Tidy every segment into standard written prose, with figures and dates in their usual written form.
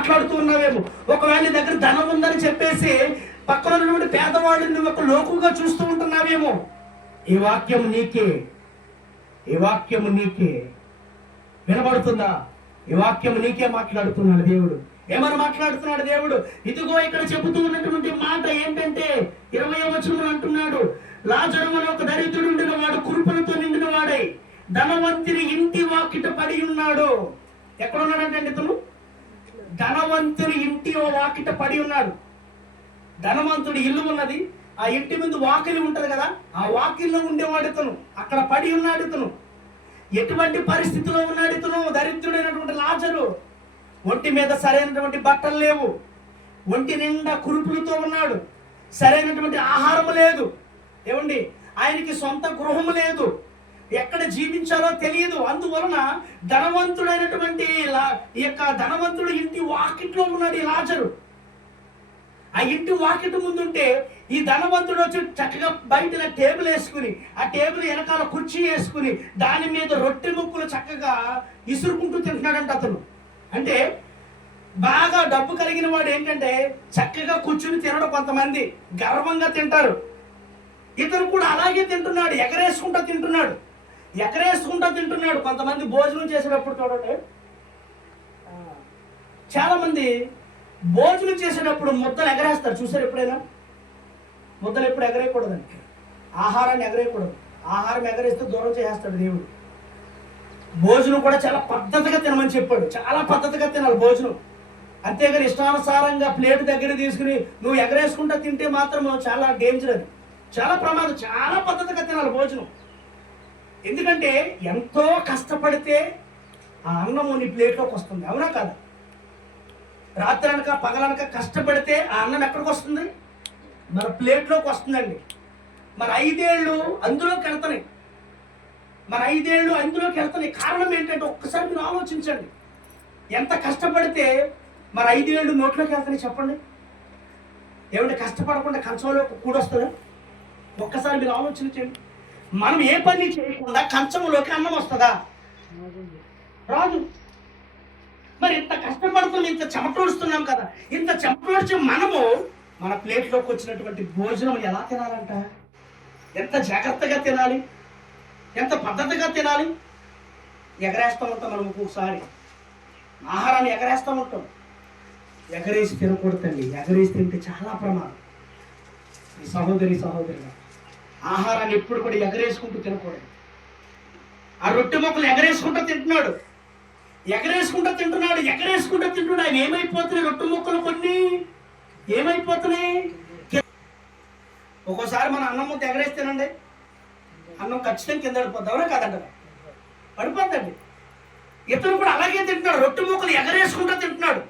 మాట్లాడుతూ ఉన్నావేమో. ఒకవేళ నీ దగ్గర ధనం ఉందని చెప్పేసి పక్కన ఉన్నటువంటి పేదవాళ్ళని నువ్వు ఒక లోకుగా చూస్తూ ఉంటున్నావేమో. ఈ వాక్యం నీకే, ఈ వాక్యం నీకే. వినబడుతుందా? ఈ వాక్యం నీకే మాట్లాడుతున్నాడు దేవుడు. ఏమని మాట్లాడుతున్నాడు దేవుడు? ఇదిగో ఇక్కడ చెబుతూ ఉన్నటువంటి మాట ఏంటంటే 20వ వచనంలో అంటున్నాడు, లాజరు అనే ఒక దరిద్రుడు ఉండిన వాడు కురుపులతో నిండిన వాడై ధనవంతుని ఇంటి వాకిట పడి ఉన్నాడు. ఎక్కడ ఉన్నాడంటే ఇతను ధనవంతుని ఇంటి వాకిట పడి ఉన్నాడు. ధనవంతుడి ఇల్లు ఉన్నది, ఆ ఇంటి ముందు వాకిలి ఉంటది కదా, ఆ వాకిల్లో ఉండేవాడు ఇతను. అక్కడ పడి ఉన్నాడు ఇతను. ఎటువంటి పరిస్థితిలో ఉన్నాడు ఇతను? దరిద్రుడైనటువంటి లాజరు. ఒంటి మీద సరైనటువంటి బట్టలు లేవు, ఒంటి నిండా కురుపులతో ఉన్నాడు, సరైనటువంటి ఆహారం లేదు. ఏమండి, ఆయనకి సొంత గృహము లేదు, ఎక్కడ జీవించాలో తెలియదు. అందువలన ధనవంతుడైనటువంటి ఈ యొక్క ధనవంతుడు ఇంటి వాకిట్లో ఉన్నాడు ఈ లాజరు. ఆ ఇంటి వాకిట ముందుంటే ఈ ధనవంతుడు వచ్చి చక్కగా బయట టేబుల్ వేసుకుని, ఆ టేబుల్ వెనకాల కుర్చీ వేసుకుని దాని మీద రొట్టె ముక్కలు చక్కగా ఇసురుకుంటూ తింటున్నాడంట అతను. అంటే బాగా డబ్బు కలిగిన వాడు ఏంటంటే చక్కగా కూర్చుని తినడం, కొంతమంది గర్వంగా తింటారు. ఇతను కూడా అలాగే తింటున్నాడు, ఎగరేసుకుంటా తింటున్నాడు, ఎగరేసుకుంటా తింటున్నాడు. కొంతమంది భోజనం చేసేటప్పుడు చూడండి, చాలా మంది భోజనం చేసేటప్పుడు ముద్దలు ఎగరేస్తారు. చూసారు ఎప్పుడైనా? ముద్దలు ఎప్పుడు ఎగరేయకూడదండి, ఆహారాన్ని ఎగరేయకూడదు. ఆహారం ఎగరేస్తే దూరం చేసేస్తాడు దేవుడు. భోజనం కూడా చాలా పద్ధతిగా తినమని చెప్పాడు, చాలా పద్ధతిగా తినాలి భోజనం. అంతేగాని ఇష్టానుసారంగా ప్లేట్ దగ్గర తీసుకుని నువ్వు ఎగరేసుకుంటా తింటే మాత్రం చాలా డేంజర్, అది చాలా ప్రమాదం. చాలా పద్ధతిగా తినాలి భోజనం. ఎందుకంటే ఎంతో కష్టపడితే ఆ అన్నము నీ ప్లేట్లోకి వస్తుంది, అవునా కాదు? రాత్రి అనక పగలనక కష్టపడితే ఆ అన్నం ఎక్కడికి వస్తుంది? మన ప్లేట్లోకి వస్తుందండి. మన 5 ఏళ్ళు అందులోకి వెళ్తున్నాయి, మన 5 ఏళ్ళు అందులోకి వెళ్తున్నాయి. కారణం ఏంటంటే ఒక్కసారి మీరు ఆలోచించండి, ఎంత కష్టపడితే మన 5 ఏళ్ళు నోట్లోకి వెళ్తున్నాయి చెప్పండి. ఏమంటే కష్టపడకుండా కంచంలో కూడొస్తుందా? ఒక్కసారి మీరు ఆలోచించండి. మనం ఏ పని చేయకుండా కంచంలోకి అన్నం వస్తుందా? రాదు. మరి ఇంత కష్టపడుతున్నాం, ఇంత చెమటోడుస్తున్నాం కదా, ఇంత చెమటోడ్చి మనము మన ప్లేట్లోకి వచ్చినటువంటి భోజనం ఎలా తినాలంట? ఎంత జాగ్రత్తగా తినాలి, ఎంత పద్ధతిగా తినాలి. ఎగరేస్తూ ఉంటాం మనం, ఒక్కొక్కసారి ఆహారాన్ని ఎగరేస్తూ ఉంటాం. ఎగరేసి తినకూడదండి, ఎగరేసి తింటే చాలా ప్రమాదం. ఈ సహోదరుగా ఆహారాన్ని ఎప్పుడు కూడా ఎగరేసుకుంటూ తినకూడదు. ఆ రొట్టె మొక్కలు ఎగరేసుకుంటూ తింటున్నాడు, ఎగరేసుకుంటూ తింటున్నాడు, ఎగరేసుకుంటూ తింటున్నాడు. ఆయన ఏమైపోతున్నాయి? రొట్టె మొక్కలు కొన్ని ఏమైపోతున్నాయి? ఒక్కోసారి మన అన్నం ముద్ద ఎగరేసి తినండి, అన్నం ఖచ్చితంగా కింద పడిపోద్ది, అవునా కాదంట? పడిపోద్దండి. ఇతను కూడా అలాగే తింటున్నాడు, రొట్టె మొక్కలు ఎగరేసుకుంటూ తింటున్నాడు.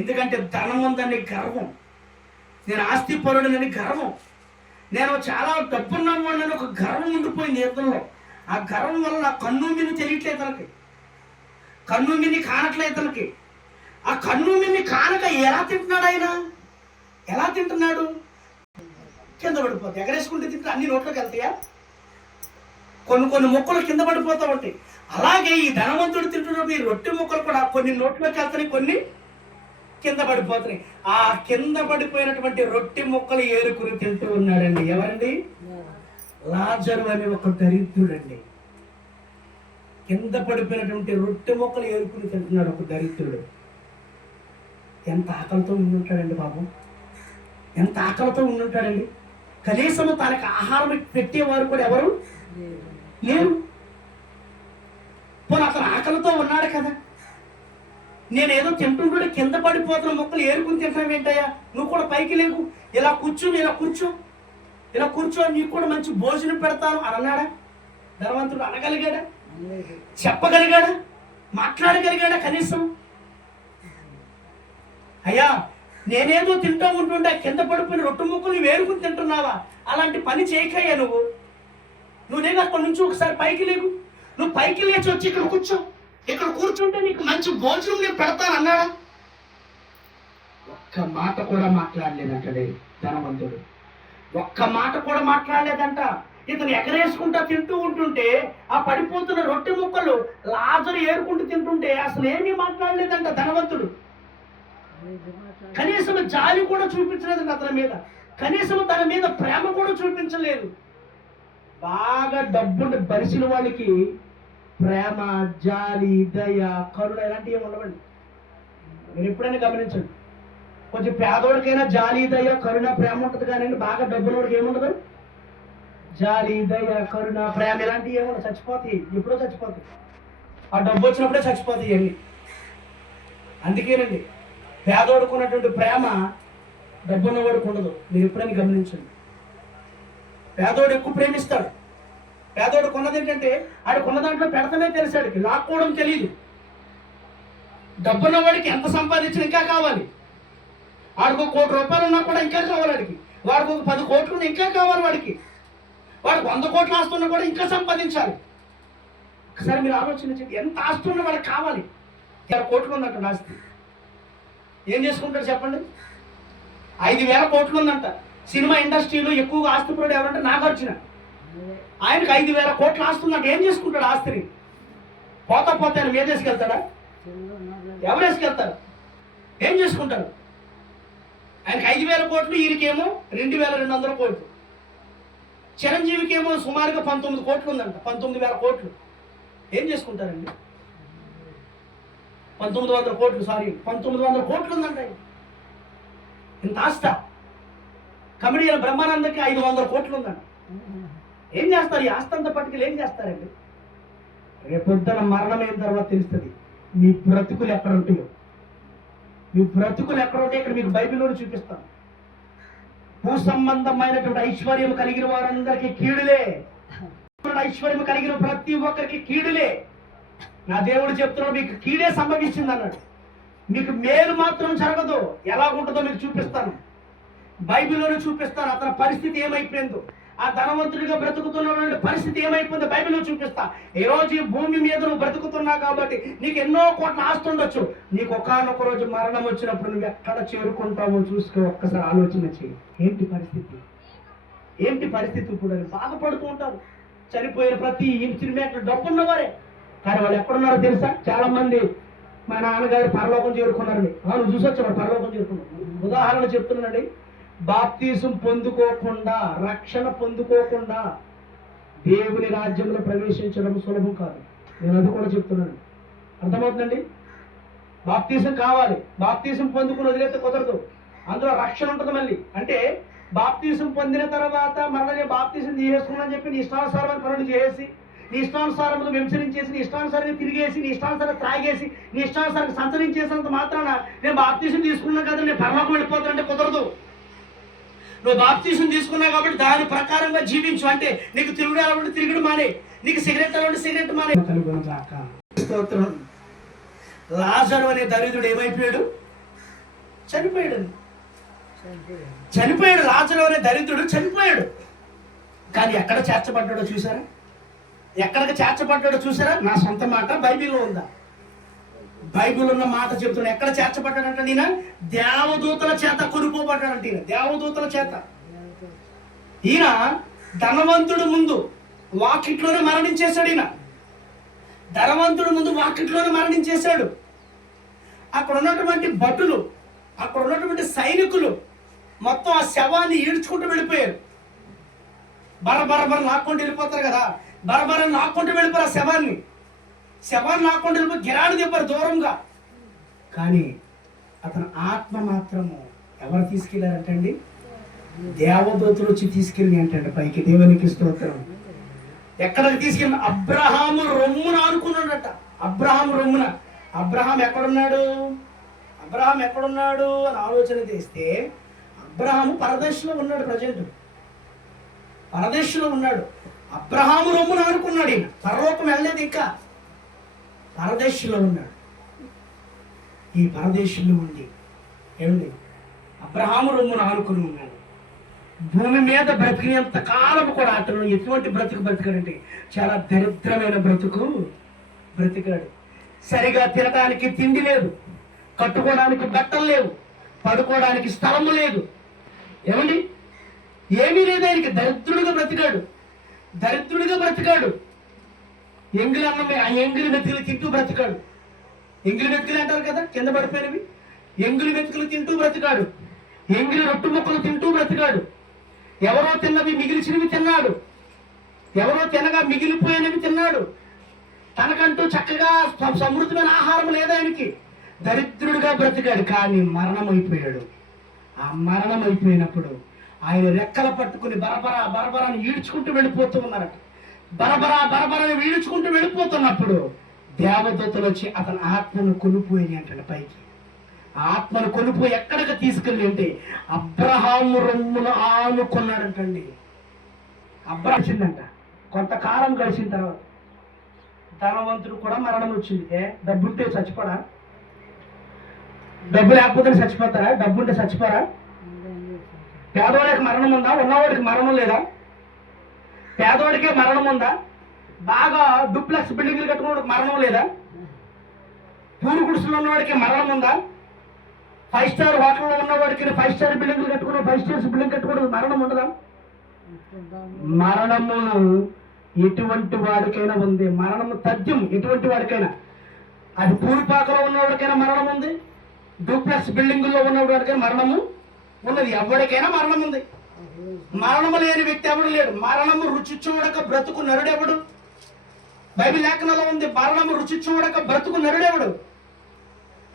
ఎందుకంటే ధనం ఉందని గర్వం, నేను ఆస్తి పరుడనని గర్వం, నేను చాలా డబ్బున్నవాడిని ఒక గర్వం ఉండిపోయింది ఇతనిలో. ఆ గర్వం వల్ల కన్ను మిన్ని తెలియట్లేదు ఇతనికి, కన్ను మిన్ని కానట్లేదు ఇతనికి. ఆ కన్ను మిన్ని కానక ఎలా తింటున్నాడు ఆయన? ఎలా తింటున్నాడు? కింద పడిపోతాయి. ఎగరేసుకుంటే తింటే అన్ని నోట్లోకి వెళ్తాయా? కొన్ని మొక్కలు కింద పడిపోతూ ఉంటాయి. అలాగే ఈ ధనవంతుడు తింటున్నప్పుడు ఈ రొట్టె మొక్కలు కూడా కొన్ని నోట్లోకి వెళ్తాయి, కొన్ని కింద పడిపోతున్నాయి. ఆ కింద పడిపోయినటువంటి రొట్టె ముక్కలు ఏరుకుని తింటూ ఉన్నాడండి. ఎవరండి? లాజరు అనే ఒక దరిద్రుడండి. కింద పడిపోయినటువంటి రొట్టె ముక్కలు ఏరుకుని తింటున్నాడు ఒక దరిద్రుడు. ఎంత ఆకలితో ఉండుంటాడండి బాబు, ఎంత ఆకలితో ఉండుంటాడండి. కనీసము తనకు ఆహారం పెట్టేవారు కూడా ఎవరు లేరు. పోనీ అతను ఆకలితో ఉన్నాడు కదా, నేనేదో తింటుంటే కింద పడిపోతున్న మొక్కలు ఏరుకుని తింటాం ఏంటయ్యా? నువ్వు కూడా పైకి లేవు, ఇలా కూర్చో, ఇలా కూర్చో, నీకు కూడా మంచి భోజనం పెడతాను అని అన్నాడా? ధనవంతుడు అనగలిగాడా? చెప్పగలిగాడా? మాట్లాడగలిగాడా కనీసం? అయ్యా నేనేదో తింటూ ఉంటుంటే కింద పడిపోయిన రొట్టె ముక్కలు వేరుకుని తింటున్నావా? అలాంటి పని చేయకయ్యా నువ్వు నేను అక్కడి నుంచి ఒకసారి పైకి లేవు, నువ్వు పైకి లేచి వచ్చి ఇక్కడ కూర్చో, ఇక్కడ కూర్చుంటే నీకు మంచి భోజనం నేను పెడతాను అన్నాడా? ఒక్క మాట కూడా మాట్లాడలేదంటే ధనవంతుడు, ఒక్క మాట కూడా మాట్లాడలేదంట. ఇతను ఎగరేసుకుంటా తింటూ ఉంటుంటే ఆ పడిపోతున్న రొట్టె ముక్కలు లాజరు ఏరుకుంటూ తింటుంటే అసలు ఏమీ మాట్లాడలేదంట ధనవంతుడు. కనీసం జాలి కూడా చూపించలేదు అతని మీద, కనీసం తన మీద ప్రేమ కూడా చూపించలేదు. బాగా డబ్బుని బలిసిన వాళ్ళకి ప్రేమ, జాలి, దయ, కరుణ ఇలాంటివి ఏమి ఉండవండి. మీరు ఎప్పుడైనా గమనించండి, కొంచెం పేదోడికైనా జాలి, దయ, కరుణ, ప్రేమ ఉంటుంది, కానీ బాగా డబ్బునోడికి ఏముండదు. జాలి, దయ, కరుణ, ప్రేమ ఇలాంటివి ఏముండదు. చచ్చిపోతాయి, ఎప్పుడో చచ్చిపోతాయి. ఆ డబ్బు వచ్చినప్పుడే చచ్చిపోతాయి ఇవన్నీ. అందుకేనండి పేదోడుకున్నటువంటి ప్రేమ డబ్బున్నవాడికి ఉండదు. మీరు ఎప్పుడైనా గమనించండి. పేదోడు ఎక్కువ ప్రేమిస్తాడు. పేదోడు కొన్నది ఏంటంటే ఆడు కొన్న దాంట్లో పెడతానే తెలిసాడికి, లాక్కోవడం తెలియదు. డబ్బున్న వాడికి ఎంత సంపాదించినా ఇంకా కావాలి. వాడికి ఒక ₹1 ఉన్నా కూడా ఇంకా కావాలి వాడికి. వాడికి ఒక 10 కోట్లు ఉన్నా ఇంకా కావాలి వాడికి. వాడికి 100 కోట్లు ఆస్తున్నా కూడా ఇంకా సంపాదించాలి. ఒకసారి మీరు ఆలోచన చేయండి, ఎంత ఆస్తి ఉన్నా వాడికి కావాలి. 1000 కోట్లు ఉందంట ఆస్తి. ఏం చేసుకుంటాడు చెప్పండి? 5,000 కోట్లు ఉందంట. సినిమా ఇండస్ట్రీలో ఎక్కువగా ఆస్తిపరుడు ఎవరంటే నాగార్జున. ఆయనకు 5,000 కోట్లు ఆస్తుందంట. ఏం చేసుకుంటాడు ఆస్తిని? పోతా పోతే ఆయన మీద వేసుకెళ్తాడా? ఎవరు వేసుకెళ్తారు? ఏం చేసుకుంటారు? ఆయనకి 5,000 కోట్లు, ఈయనకేమో 2,200 కోట్లు. చిరంజీవికేమో సుమారుగా 19 కోట్లు ఉందంట. 19,000 కోట్లు. ఏం చేసుకుంటారండి? 1900 కోట్లు, సారీ 1900 కోట్లు ఉందంట. ఇంత ఆస్త. కమెడియన్ బ్రహ్మానందకి 500 కోట్లు ఉందంట. ఏం చేస్తారు? ఈ ఆస్తి అంతా పట్టుకెళ్ళి ఏం చేస్తారండి? రేపొద్దున మరణం అయిన తర్వాత తెలుస్తుంది మీ బ్రతుకులు ఎక్కడ ఉంటాయో. మీ బ్రతుకులు ఎక్కడ ఉంటాయి ఇక్కడ మీకు బైబిల్లోనే చూపిస్తాను. భూ సంబంధమైనటువంటి ఐశ్వర్యం కలిగిన వారందరికీ కీడులే. ఐశ్వర్యం కలిగిన ప్రతి ఒక్కరికి కీడులే. నా దేవుడు చెప్తున్నాడు, మీకు కీడే సంభవించింది అన్నాడు. మీకు మేలు మాత్రం జరగదు. ఎలా ఉంటుందో మీకు చూపిస్తాను, బైబిల్లోనే చూపిస్తాను. అతని పరిస్థితి ఏమైపోయిందో, ఆ ధనవంతుడిగా బ్రతుకుతున్న పరిస్థితి ఏమైపోయిందో బైబిల్లో చూపిస్తా. ఈ రోజు ఈ భూమి మీద నువ్వు బ్రతుకుతున్నావు కాబట్టి నీకు ఎన్నో కోట్ల ఆస్తి ఉండొచ్చు. నీకు ఒకానొక రోజు మరణం వచ్చినప్పుడు నువ్వు ఎక్కడ చేరుకుంటావో చూసుకో. ఒక్కసారి ఆలోచన చేయి. ఏంటి పరిస్థితి? ఏంటి పరిస్థితి? ఇప్పుడు అని బాధపడుతూ ఉంటారు. చనిపోయిన ప్రతి ఇంటి డబ్బు ఉన్నవారే, కానీ వాళ్ళు ఎక్కడున్నారో తెలుసా? చాలా మంది మా నాన్నగారు పరలోకం చేరుకున్నారండి. నువ్వు చూసొచ్చాడు పరలోకం చేరుకున్నాడు. ఉదాహరణ చెప్తున్నానండి. బాప్తీసం పొందుకోకుండా, రక్షణ పొందుకోకుండా దేవుని రాజ్యంలో ప్రవేశించడం సులభం కాదు. నేను అది కూడా చెప్తున్నాను. అర్థమవుతుందండి? బాప్తీసం కావాలి. బాప్తీసం పొందుకుని వదిలేస్తే కుదరదు. అందులో రక్షణ ఉంటుంది. మళ్ళీ అంటే బాప్తీసం పొందిన తర్వాత మరలా నేను బాప్తీసం తీసేసుకున్నాను చెప్పి నీ ఇష్టానుసారమైన పనులు చేసి, నీ ఇష్టానుసారంలో విమర్శించేసి, నీ ఇష్టానుసారంగా తిరిగేసి, నీ ఇష్టానుసారంగా త్రాగేసి, నీ ఇష్టానుసారంగా సంచరించేసినంత మాత్రాన నేను బాప్తీసం తీసుకున్నాను కదా నేను పరలోకం వెళ్ళిపోతానంటే కుదరదు. నువ్వు బాప్తీసం తీసుకున్నావు కాబట్టి దాని ప్రకారంగా జీవించు. అంటే నీకు తిరుగుడు అలవాటు తిరుగుడు మానే, నీకు సిగరెట్ అలవాటు సిగరెట్ మానే. లాజరు అనే దరిద్రుడు ఏమైపోయాడు? చనిపోయాడు. లాజరు అనే దరిద్రుడు చనిపోయాడు. కానీ ఎక్కడ చేర్చబడ్డాడో చూసారా? ఎక్కడికి చేర్చబడ్డాడో చూసారా? నా సొంత మాట బైబిల్లో ఉందా? బైబిల్ ఉన్న మాట చెప్తున్నా. ఎక్కడ చేర్చబడ్డాడంట? నేను దేవదూతల చేత కొనుక్కోబడ్డాడంట. ఈయన దేవదూతల చేత. ఈయన ధనవంతుడు ముందు వాకిట్లోనే మరణించేశాడు. ఈయన ధనవంతుడు ముందు వాకిట్లోనే మరణించేశాడు. అక్కడ ఉన్నటువంటి భటులు, అక్కడ ఉన్నటువంటి సైనికులు మొత్తం ఆ శవాన్ని ఈడ్చుకుంటూ వెళ్ళిపోయారు. బరబర లాక్కుంటూ వెళ్ళిపోతారు కదా, బరబర లాక్కుంటూ వెళ్ళిపోయారు. ఆ శవాన్ని లాక్కుంటూ వెళ్ళిపోయి గిరాడు దింపారు దూరంగా. కానీ అతని ఆత్మ మాత్రము ఎవరు తీసుకెళ్లారంటండి? దేవదూతలు వచ్చి తీసుకెళ్ళి అంటండి పైకి. దేవునికి స్తోత్రం. ఎక్కడికి తీసుకెళ్ళి? అబ్రహాము రొమ్మున అనుకున్నాడట. అబ్రహాము రొమ్మున. అబ్రహాం ఎక్కడున్నాడు అని ఆలోచన చేస్తే అబ్రహాము పరదేశంలో ఉన్నాడు. ప్రజెంట్ పరదేశంలో ఉన్నాడు. అబ్రహాము రొమ్మున అనుకున్నాడు. ఈయన పరలోకం వెళ్ళలేదు, ఇంకా పరదేశంలో ఉన్నాడు. ఈ పరదేశంలో ఉండి ఏమండి అబ్రహాము రొమ్మున ఆనుకుని ఉన్నాడు. భూమి మీద బ్రతికినంత కాలం కూడా అతను ఎటువంటి బ్రతికాడంటే చాలా దరిద్రమైన బ్రతికాడు. సరిగా తినడానికి తిండి లేదు, కట్టుకోవడానికి బట్టలు లేవు, పడుకోవడానికి స్థలము లేదు. ఏమండి ఏమీ లేదు. ఆయనకి దరిద్రుడిగా బ్రతికాడు. ఎంగిలి అన్నమే, ఆ ఎంగిలి మెతుకులు తింటూ బ్రతికాడు. ఎంగిలి మెతుకులు అంటారు కదా కింద పడిపోయినవి. ఎంగిలి వెతుకులు తింటూ బ్రతికాడు, ఎంగిలి రొట్టు ముక్కలు తింటూ బ్రతికాడు. ఎవరో తిన్నవి మిగిల్చినవి తిన్నాడు, ఎవరో తినగా మిగిలిపోయినవి తిన్నాడు. తనకంటూ చక్కగా సమృద్ధమైన ఆహారం లేదా ఆయనకి. దరిద్రుడిగా బ్రతికాడు, కానీ మరణం అయిపోయాడు. ఆ మరణం అయిపోయినప్పుడు ఆయన రెక్కలు పట్టుకుని బరబరా బరబరాని ఈడ్చుకుంటూ వెళ్ళిపోతూ ఉన్నారట. బరబరాని ఈడ్చుకుంటూ వెళ్ళిపోతున్నప్పుడు దేవదూతలు వచ్చి అతని ఆత్మను కొనుపోయి అంటాడు పైకి. ఆత్మను కొనుపోయి ఎక్కడికి తీసుకెళ్ళి అంటే అబ్రహాము రొమ్మును ఆనుకున్నాడంటండి. అబ్రహిందంట. కొంతకాలం గడిచిన తర్వాత ధనవంతుడు కూడా మరణం వచ్చింది. డబ్బుంటే చచ్చిపోడా? డబ్బు లేకపోతే చచ్చిపోతారా? డబ్బుంటే చచ్చిపోరా? పేదవాడికి మరణం ఉందా? ఉన్నవాడికి మరణం లేదా? పేదవాడికే మరణం ఉందా? బాగా డూప్లెక్స్ బిల్డింగ్లు కట్టుకున్నవాడికి మరణం లేదా? పూరి గుడిసెలో ఉన్నవాడికి మరణం ఉందా? 5 స్టార్ హోటల్లో ఉన్నవాడికి 5 స్టార్ బిల్డింగ్లు కట్టుకున్న 5 స్టార్స్ బిల్డింగ్ కట్టుకోవడానికి మరణం ఉండదా? మరణమును ఎటువంటి వాడికైనా ఉంది. మరణము తథ్యం ఎటువంటి వాడికైనా. అది పూరిపాకలో ఉన్నవాడికైనా మరణం ఉంది, డూప్లెక్స్ బిల్డింగుల్లో ఉన్నవాడికైనా మరణము ఉన్నది. ఎవరికైనా మరణం ఉంది. మరణము లేని వ్యక్తి ఎవడు లేడు. మరణము రుచి చూడక బ్రతుకు నరుడెవడు? బైబిల్ లేఖనంలో ఉంది, మరణము రుచి చూడక బ్రతుకు నరుడెవడు.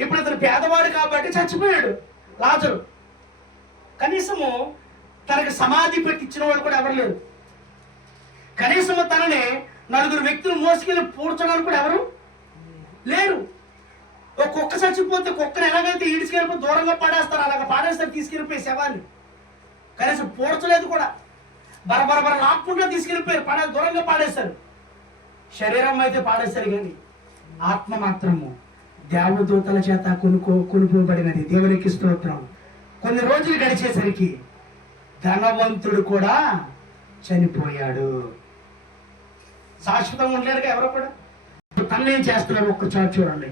ఇప్పుడు అతను పేదవాడు కాబట్టి చచ్చిపోయాడు లాజరు. కనీసము తనకు సమాధి పెట్టించిన వాడు కూడా ఎవరు లేరు. కనీసము తనని 4 వ్యక్తులు మోసుకెళ్ళి పూడ్చడానికి కూడా ఎవరు లేరు. ఒక కుక్క చచ్చిపోతే కుక్కను ఎలాగైతే ఈడ్చుకెళ్ళిపోయి దూరంగా పాడేస్తారు, అలాగ పాడేస్తారు తీసుకెళ్ళిపోయి శవాన్ని. కనీసం పూడ్చలేదు కూడా. బరబర లాక్కుండా తీసుకెళ్ళిపోయారు, దూరంగా పాడేస్తారు. శరీరం అయితే పాడేస్తారు, కానీ ఆత్మ మాత్రము దేవదూతల చేత కొనుక్కోబడినది. దేవునికి స్తోత్రం. కొన్ని రోజులు గడిచేసరికి ధనవంతుడు కూడా చనిపోయాడు. శాశ్వతంగా ఉండలేడుగా ఎవరో కూడా. తనేం చేస్తున్నారు ఒక్కసారి చూడండి.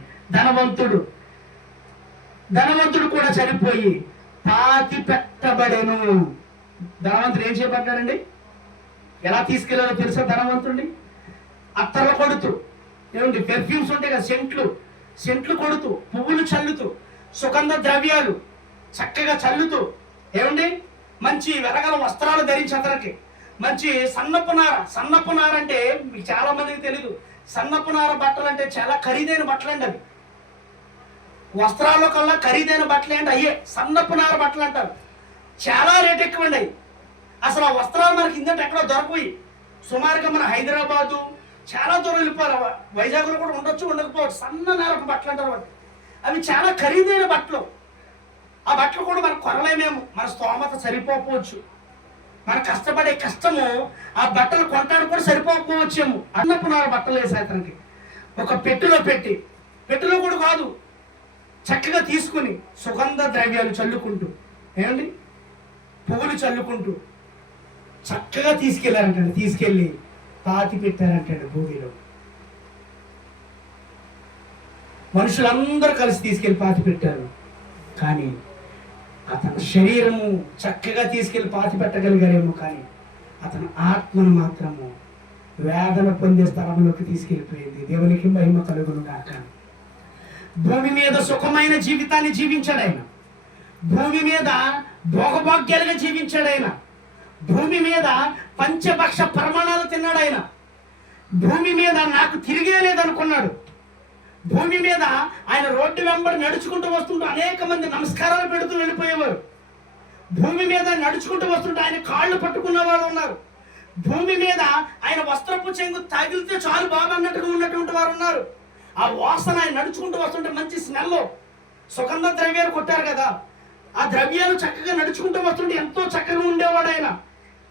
ధనవంతుడు కూడా చనిపోయి పాతి పెట్టబడెను. ధనవంతుడు ఏం చేయబడ్డాడండి? ఎలా తీసుకెళ్లారో తెలుసా? ధనవంతుడిని అత్తర్లు కొడుతూ, ఏమండి పెర్ఫ్యూమ్స్ ఉంటాయి కదా, సెంట్లు కొడుతూ, పువ్వులు చల్లుతూ, సుగంధ ద్రవ్యాలు చక్కగా చల్లుతూ, ఏమండి మంచి వెలగల వస్త్రాలు ధరించి అతనికి మంచి సన్నపు నార అంటే మీకు చాలా మందికి తెలీదు. సన్నపు నార బట్టలు అంటే చాలా ఖరీదైన బట్టలు అండి. అవి వస్త్రాల్లో కల్లా ఖరీదైన బట్టలు ఏంటి అయ్యే సన్నపు నార బట్టలు అంటారు. చాలా రేట్ ఎక్కువ అండి. అసలు ఆ వస్త్రాలు మనకి ఇందట ఎక్కడో దొరకయి. సుమారుగా మన హైదరాబాదు చాలా దూరం వెళ్ళిపోవాలి. వైజాగ్లో కూడా ఉండొచ్చు, ఉండకపోవచ్చు. సన్న నారపు బట్టలు అంటారు వాటి. అవి చాలా ఖరీదైన బట్టలు. ఆ బట్టలు కూడా మనకు కొనలేమేమో, మన స్తోమత సరిపోవచ్చు. మన కష్టపడే కష్టము ఆ బట్టలు కొనడానికి కూడా సరిపోకపోవచ్చేమో. అన్నప్పుడు నా బట్టలు వేసే అతనికి ఒక పెట్టెలో కూడా కాదు, చక్కగా తీసుకుని సుగంధ ద్రవ్యాలు చల్లుకుంటూ, ఏమండి పువ్వులు చల్లుకుంటూ చక్కగా తీసుకెళ్లారంటండి. తీసుకెళ్లి పాతి పెట్టారంటండి భూమిలో. మనుషులందరూ కలిసి తీసుకెళ్లి పాతి పెట్టారు. కానీ అతని శరీరము చక్కగా తీసుకెళ్లి పాతి పెట్టగలిగారేమో, కానీ అతని ఆత్మను మాత్రము వేదన పొందే స్థలంలోకి తీసుకెళ్ళిపోయింది. దేవునికి మహిమ కలుగును గాక. భూమి మీద సుఖమైన జీవితాన్ని జీవించాడు ఆయన. భూమి మీద భోగభాగ్యాలుగా జీవించాడు ఆయన. భూమి మీద పంచభక్ష ప్రమాణాలు తిన్నాడు ఆయన. భూమి మీద నాకు తిరిగే లేదనుకున్నాడు. భూమి మీద ఆయన రోడ్డు వెంబడి నడుచుకుంటూ వస్తుంటూ అనేక మంది నమస్కారాలు పెడుతూ వెళ్ళిపోయేవారు. భూమి మీద నడుచుకుంటూ వస్తుంటే ఆయన కాళ్ళు పట్టుకున్న వాళ్ళు ఉన్నారు. భూమి మీద ఆయన వస్త్రపు చెంగు తగిలితే చాలు బాబు అన్నట్టుగా ఉన్నటువంటి వారు ఉన్నారు. ఆ వాసన ఆయన నడుచుకుంటూ వస్తుంటే మంచి స్మెల్, సుగంధ ద్రవ్యాలు కొట్టారు కదా, ఆ ద్రవ్యాలు చక్కగా నడుచుకుంటూ వస్తుంటే ఎంతో చక్కగా ఉండేవాడు ఆయన.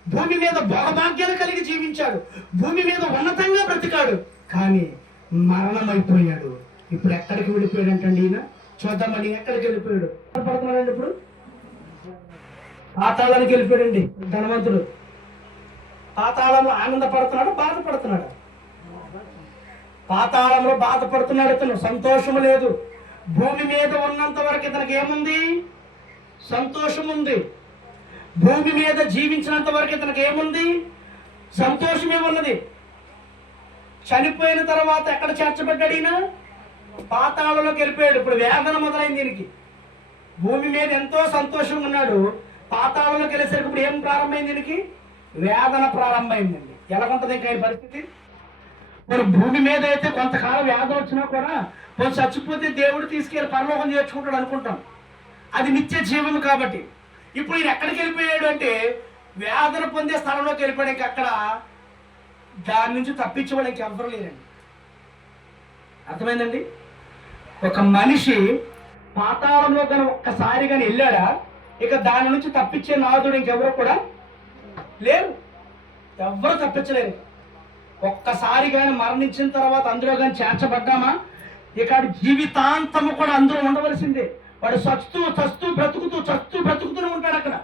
భూమి మీద భోగభాగ్యాలు కలిగి జీవించాడు. భూమి మీద ఉన్నతంగా బ్రతికాడు. కానీ మరణం అయిపోయాడు. ఇప్పుడు ఎక్కడికి వెళ్ళిపోయాడు అంటండి ఈయన? చూద్దామని ఎక్కడికి వెళ్ళిపోయాడు? పడుతున్నాడండి ఇప్పుడు పాతాళానికి వెళ్ళిపోయాడండి ధనవంతుడు. పాతాళంలో ఆనందపడుతున్నాడు, బాధపడుతున్నాడు. పాతాళంలో బాధపడుతున్నాడు ఇతను. సంతోషము లేదు. భూమి మీద ఉన్నంత వరకు ఇతనికి ఏముంది? సంతోషం ఉంది. భూమి మీద జీవించినంత వరకు ఇతనికి ఏముంది? సంతోషమే ఉన్నది. చనిపోయిన తర్వాత ఎక్కడ చేర్చబడ్డాడు ఈయన? పాతాళంలోకి వెళ్ళిపోయాడు. ఇప్పుడు వేదన మొదలైంది దీనికి. భూమి మీద ఎంతో సంతోషంగా ఉన్నాడు. పాతాళంలోకి వెళ్ళేసరికి ఇప్పుడు ఏం ప్రారంభమైంది? దీనికి వేదన ప్రారంభమైందండి. ఎలాగుంటుంది ఇంకా ఈ పరిస్థితి? మరి భూమి మీద అయితే కొంతకాలం వేదన వచ్చినా కూడా కొంచెం చచ్చిపోతే దేవుడు తీసుకెళ్ళి పరలోకం చేర్చుకుంటాడు అనుకుంటాం. అది నిత్య జీవం కాబట్టి. ఇప్పుడు ఈయన ఎక్కడికి వెళ్ళిపోయాడు అంటే వేదన పొందే స్థలంలోకి వెళ్ళిపోయాడు. ఇంక అక్కడ దాని నుంచి తప్పించేవాడు ఇంకెవ్వరు లేరండి. అర్థమైందండి? ఒక మనిషి పాతాళంలో కానీ ఒక్కసారి కానీ వెళ్ళాడా, ఇక దాని నుంచి తప్పించే నాదుడు ఇంకెవరు కూడా లేరు. ఎవ్వరు తప్పించలేరు. ఒక్కసారి కానీ మరణించిన తర్వాత అందులో కానీ చేర్చబడ్డామా, ఇక జీవితాంతము కూడా అందులో ఉండవలసిందే. వాడు చస్తూ చస్తూ బ్రతుకుతూ చస్తూ బ్రతుకుతూనే ఉంటాడు. అక్కడ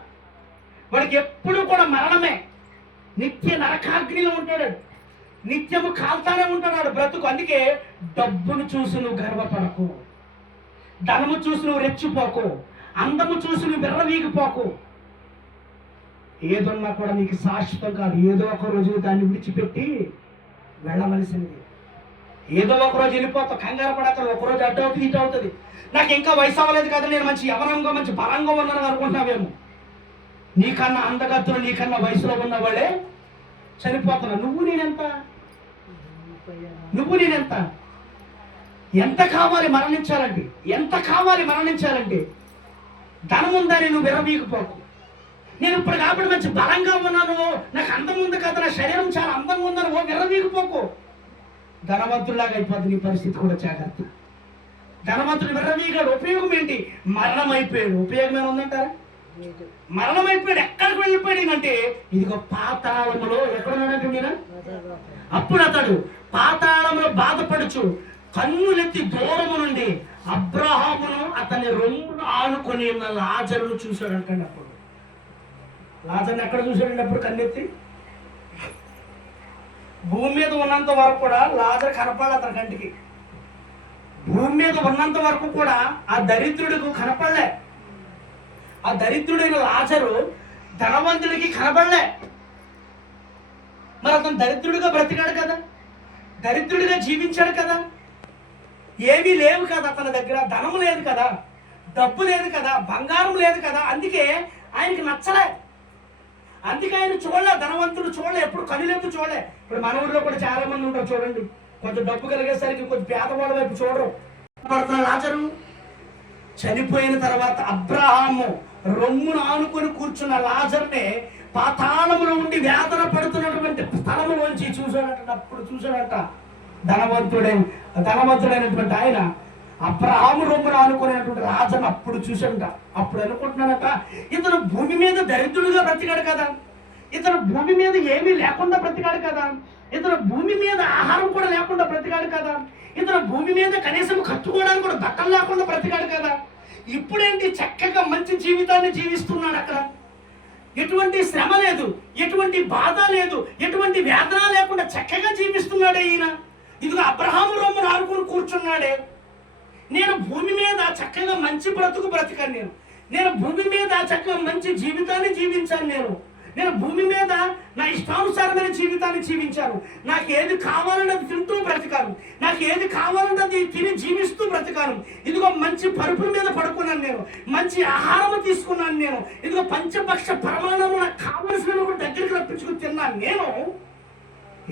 వాడికి ఎప్పుడు కూడా మరణమే. నిత్య నరకాగ్నిలో ఉంటాడు. నిత్యము కాల్తానే ఉంటాడు బ్రతుకు. అందుకే డబ్బును చూసి నువ్వు గర్వపడకు, ధనము చూసి నువ్వు రెచ్చిపోకు, అందము చూసి నువ్వు విర్రవీగిపోకు. ఏదున్నా కూడా నీకు శాశ్వతం కాదు. ఏదో ఒక రోజు దాన్ని విడిచిపెట్టి వెళ్ళవలసినది. ఏదో ఒక రోజు వెళ్ళిపోతావు. కంగారు పడక ఒకరోజు అడ్డు అవుతుంది, ఇటు అవుతుంది. నాకు ఇంకా వయసు అవ్వలేదు కదా, నేను మంచి యవనంగా మంచి బలంగా ఉన్నాను అనుకుంటున్నావేమో. నీకన్నా అందగత్తులు నీకన్నా వయసులో ఉన్న వాళ్ళే చనిపోతున్నా. నువ్వు నేనెంత? ఎంత కావాలి మరణించాలంటే? ఎంత కావాలి మరణించాలంటే? ధనం ఉందని నువ్వు విరవీగిపోకు. నేను ఇప్పుడు కాబట్టి మంచి బలంగా ఉన్నాను, నాకు అందం ఉంది కదా, నా శరీరం చాలా అందంగా ఉందని విర్రవీగిపోకు. ధనవంతుడిలాగా అయిపోద్ది నీ పరిస్థితి కూడా. జాగ్రత్త. ధనవంతుడు విర్రవీగాడు. ఉపయోగం ఏంటి? మరణం అయిపోయాడు. ఉపయోగం ఏముందంటారా? మరణం అయిపోయాడు. ఎక్కడికి వెళ్ళిపోయాడు అంటే ఇదిగో పాతాళములో. ఎక్కడున్నాడంటే నేను అప్పుడు అతడు పాతాళంలో బాధపడుచు కన్నులెత్తి దూరము నుండి అబ్రహామును అతని రొమ్మును ఆనుకొని ఉన్న లాజరును చూశాడంటండి. అప్పుడు లాజర్ని ఎక్కడ చూశాడండి? అప్పుడు కన్నెత్తి. భూమి మీద ఉన్నంత వరకు కూడా లాజర్ కనపడలే అతని కంటికి. భూమి మీద ఉన్నంత వరకు కూడా ఆ దరిద్రుడికి కనపడలే. ఆ దరిద్రుడైన లాజరు ధనవంతుడికి కనపడలే. మరి అతను దరిద్రుడిగా బ్రతికాడు కదా, దరిద్రుడిగా జీవించాడు కదా. ఏమీ లేవు కదా అతని దగ్గర. ధనము లేదు కదా, డబ్బు లేదు కదా, బంగారం లేదు కదా. అందుకే ఆయనకి నచ్చలే. అందుకే ఆయన చూడలే. ధనవంతుడు చూడలే, ఎప్పుడు కనులెత్తు చూడలే. ఇప్పుడు మన ఊరిలో కూడా చాలా మంది ఉంటారు చూడండి. కొంచెం డబ్బు కలిగేసరికి కొంచెం పేదవాళ్ళ వైపు చూడరు. లాజరు చనిపోయిన తర్వాత అబ్రహాము రొమ్మును ఆనుకొని కూర్చున్న లాజర్నే పాతాళములో ఉండి వేదన పడుతున్నటువంటి స్థలములోంచి చూశాడట. అప్పుడు చూశాడట ధనవంతుడైనటువంటి ఆయన అబ్రహాము రొమ్మును ఆనుకునేటువంటి లాజర్ని అప్పుడు చూశాడట. అప్పుడు అనుకుంటున్నాడట, ఇతను భూమి మీద దరిద్రుడిగా బ్రతికాడు కదా, ఇతను భూమి మీద ఏమీ లేకుండా బ్రతికాడు కదా, ఇతను భూమి మీద ఆహారం కూడా లేకుండా బ్రతికాడు కదా, ఇతను భూమి మీద కనీసం కట్టుకోవడానికి కూడా బట్టలు లేకుండా బ్రతికాడు కదా. ఇప్పుడేంటి చక్కగా మంచి జీవితాన్ని జీవిస్తున్నాడు. అక్కడ ఎటువంటి శ్రమ లేదు, ఎటువంటి బాధ లేదు, ఎటువంటి వేదన లేకుండా చక్కగా జీవిస్తున్నాడే ఈయన. ఇదిగో అబ్రహాము రొమ్మును ఆనుకుని కూర్చున్నాడే. నేను భూమి మీద చక్కగా మంచి బ్రతుకు బ్రతికాను. నేను భూమి మీద చక్కగా మంచి జీవితాన్ని జీవించాను. నేను భూమి మీద నా ఇష్టానుసారమైన జీవితాన్ని జీవించాను. నాకు ఏది కావాలన్నది తింటూ బ్రతికాను. నాకు ఏది కావాలన్నది తిని జీవిస్తూ బ్రతికాను. ఇదిగో మంచి పరుపుల మీద పడుకున్నాను నేను, మంచి ఆహారం తీసుకున్నాను నేను. ఇదిగో పంచపక్ష పరమాణము నాకు కావలసిన దగ్గరికి రప్పించుకుని తిన్నాను నేను.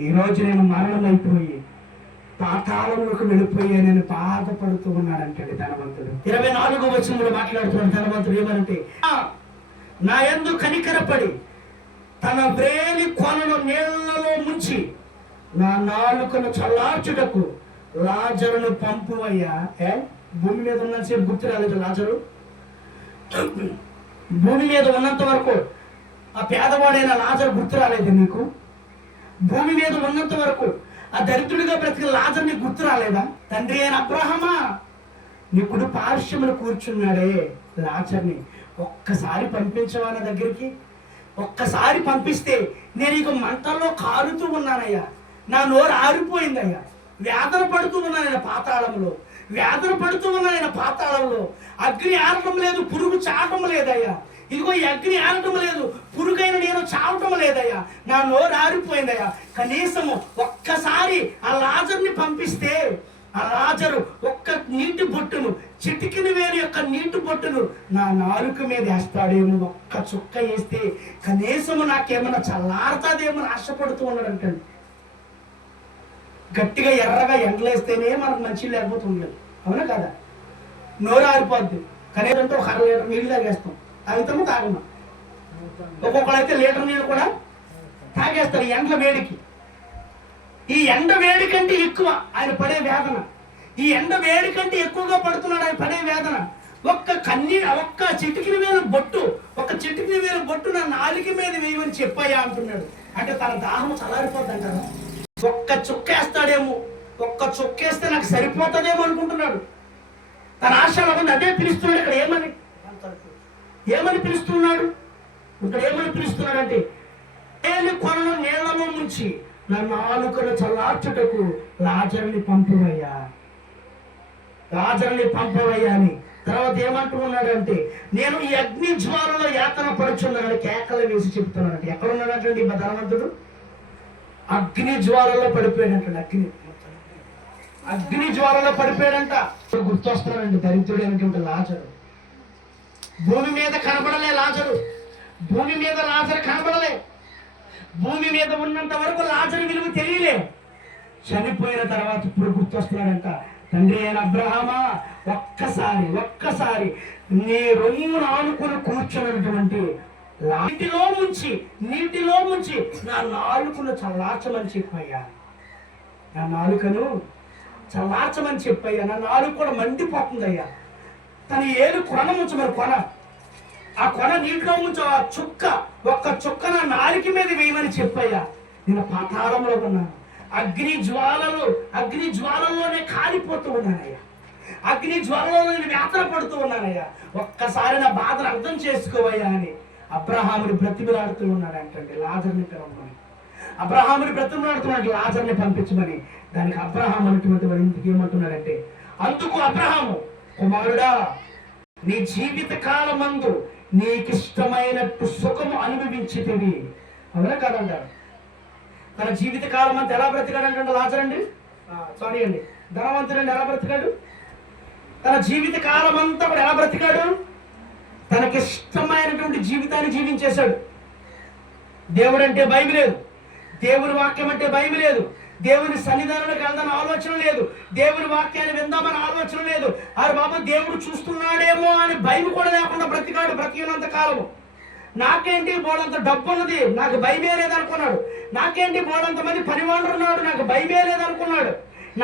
ఈరోజు నేను మరణం అయిపోయి పాతాళంలోకి వెళ్ళిపోయానని బాధపడుతూ ఉన్నాడంటాడు ధనవంతుడు. 24వ వచనంలో మాట్లాడుతున్నాడు ధనవంతుడు. ఏమనంటే, నా యందు కనికరపడి తన వేలి కొనను నీళ్లలో ముంచి నా నాలుకను చల్లార్చుటకు లాజరును పంపువయ్యా. భూమి మీద ఉన్నంతసేపు గుర్తు రాలేదు లాజరు. భూమి మీద ఉన్నంత వరకు ఆ పేదవాడైన లాజరు గుర్తు రాలేదు నీకు? భూమి మీద ఉన్నంత వరకు ఆ దరిద్రుడిగా బ్రతికిన లాజర్ని గుర్తు రాలేదా? తండ్రి అయిన అబ్రహామా, నీ కుడి పార్శ్వమున కూర్చున్నాడే లాజర్ని ఒక్కసారి పంపించవా నా దగ్గరికి? ఒక్కసారి పంపిస్తే నేను ఇక మంటల్లో కారుతూ ఉన్నానయ్యా. నా నోరు ఆరిపోయిందయ్యా. వేదన పడుతూ ఉన్నానైనా పాతాళంలో, వేదన పడుతూ ఉన్నానైనా పాతాళంలో. అగ్ని ఆరటం లేదు, పురుగు చావటం లేదయ్యా. ఇదిగో ఈ అగ్ని ఆరటం లేదు, పురుగైన నేను చావటం లేదయ్యా. నా నోరు ఆరిపోయిందయ్యా. కనీసము ఒక్కసారి ఆ లాజర్ని పంపిస్తే ఆ లాజరు ఒక్క నీటి బొట్టును, చిటికిన వేలు యొక్క నీటి బొట్టును నా నాలుక మీద వేస్తాడేమో, ఒక్క చుక్క వేస్తే కనీసము నాకేమన్నా చల్లారుతాదేమో ఆశపడుతూ ఉన్నాడంటండి. గట్టిగా ఎర్రగా ఎండలేస్తేనే మనకు మంచి లేకపోతే ఉండలేదు, అవునా కదా? నోరు ఆరిపోద్ది. కనీసం ఒక 1/2 లీటర్ నీళ్ళు తాగేస్తాం, తాగుతాము తాగమా. ఒక్కొక్కడైతే లీటర్ నీళ్ళు కూడా తాగేస్తారు ఎండల వేడికి. ఈ ఎండ వేడి కంటే ఎక్కువ ఆయన పడే వేదన, ఈ ఎండ వేడి కంటే ఎక్కువగా పడుతున్నాడు ఆయన పడే వేదన. ఒక్క చిటికిన వేలు బొట్టు, ఒక్క చిటికిన వేలు బొట్టు నా నాలుక మీద వేయమని చెప్పాయా అంటున్నాడు. అంటే తన దాహం చల్లారిపోద్ది అంటారా? ఒక్క చుక్కేస్తాడేమో, ఒక్క చుక్కేస్తే నాకు సరిపోతుందేమో అనుకుంటున్నాడు. తన ఆశ అదే పిలుస్తున్నాడు. ఇక్కడ ఏమని పిలుస్తున్నాడు? ఇక్కడ ఏమని పిలుస్తున్నాడంటే, ఏలి కొనను నీళ్లలో ముంచి నా నాలుకను చల్లార్చుటకు లాజరుని పంపవయ్యా, లాజరుని పంపవయ్యా అని. తర్వాత ఏమంటున్నాడంటే, నేను ఈ అగ్ని జ్వాలలో యాతన పడుచున్నానని కేకలు వేసి చెప్తున్నాడంటే. ఎక్కడున్నాడంటే ధనవంతుడు అగ్ని జ్వాలలో పడిపోయాడంట. అగ్ని జ్వాలలో పడిపోయాడంట. గుర్తొస్తున్నాడండి దరిద్రుడు అనేటువంటి లాజరు. భూమి మీద కనబడలే లాజరు, భూమి మీద లాజరు కనబడలే. భూమి మీద ఉన్నంత వరకు లాజరు విలువ తెలియలే. చనిపోయిన తర్వాత ఇప్పుడు గుర్తొస్తున్నాడంట. తండ్రి అయిన అబ్రహామా, ఒక్కసారి నీ రొమ్మును ఆనుకుని కూర్చున్నటువంటి నీటిలో ముంచి నా నాలుకను చల్లార్చమని చెప్పయ్యా, నా నాలుకను చల్లార్చమని చెప్పయ్యా. నా నాలుక కూడా మండిపోతుందయ్యా. తన ఏలు కొన ముంచమని, ఆ కొన నీటిలో ముంచు, ఆ ఒక్క చుక్క నా నాలుక మీద వేయమని చెప్పయ్యా. నేను పాతాళంలో ఉన్నాను, అగ్ని జ్వాలల్లోనే కాలిపోతూ ఉన్నానయ్యా, అగ్ని జ్వాలలో నేను వేతన పడుతూ ఉన్నానయ్యా. ఒక్కసారి నా బాధను అర్థం చేసుకోవయ్యా అని అబ్రహాముని బ్రతిమలాడుతూ ఉన్నాడు అంటండి. లాజర్ని పిలవమని అబ్రహాముని బ్రతిమలాడుతున్నాడు, లాజర్ని పంపించమని. దానికి అబ్రహాం అనేటువంటి వాడు ఇంటికి ఏమంటున్నాడంటే, అందుకు అబ్రహాము, కుమారుడా, నీ జీవిత కాలమందు నీకిష్టమైనట్టు సుఖము అనుభవించితివి. అవునా కాదంటారు? తన జీవిత కాలం అంతా ఎలా బ్రతికాడంటే లాజర్ అండి, సారీ అండి, ధనవంతుడండి ఎలా బ్రతికాడు? తన జీవిత కాలం అంతా కూడా ఎలా బ్రతికాడు? తనకిష్టమైనటువంటి జీవితాన్ని జీవించేశాడు. దేవుడు అంటే భయం లేదు, దేవుని వాక్యం అంటే భయం లేదు, దేవుని సన్నిధానంలోకి వెళ్దామని ఆలోచన లేదు, దేవుని వాక్యాన్ని విందామని ఆలోచన లేదు. అరే బాబా దేవుడు చూస్తున్నాడేమో అని భయం కూడా లేకుండా బ్రతికినంత కాలము. నాకేంటి బోడంత డబ్బు ఉన్నది, నాకు భయమే లేదనుకున్నాడు. నాకేంటి బోడంత మంది పనివాళ్ళు ఉన్నాడు, నాకు భయమే లేదనుకున్నాడు.